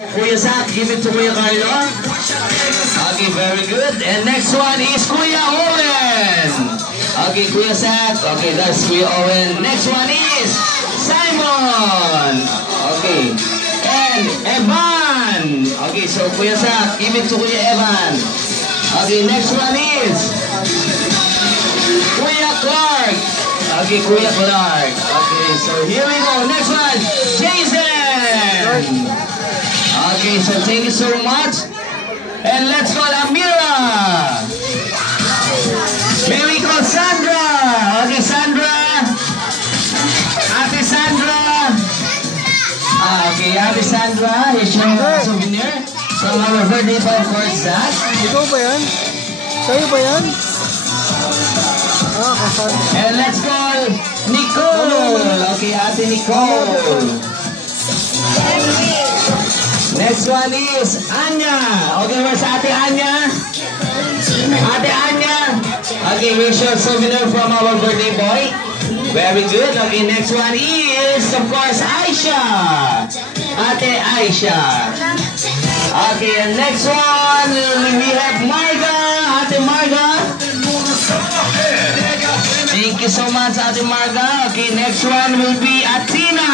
Kuya Zach, give it to Kuya Carlo. Okay, very good. And next one is Kuya Owen. Okay, Kuya Zach. Okay, that's Kuya Owen. Next one is Simon. Okay. And Evan. Okay, so Kuya Zach, give it to Kuya Evan. Okay, next one is Kuya Clark. Okay, Kuya Clark. Okay, so here we go. Next one, Jason. Okay, so thank you so much. And let's call Amira. May we call Sandra. Okay, Sandra. Ate Sandra. Okay, Ate Sandra. Here's your souvenir from our birthday boy for Zach. Ikaw ba yan? Sa'yo ba yan? Kasama. And let's call Nicole. Okay, Ate Nicole. Next one is Anya. Okay, where's Ate Anya? Ate Anya. Okay, here's your souvenir from our birthday boy. Very good. Okay, next one is, of course, Aisha. Ate Aisha. Okay, and next one, we have Marga. Ate Marga. Thank you so much, Ate Marga. Okay, next one will be Atina.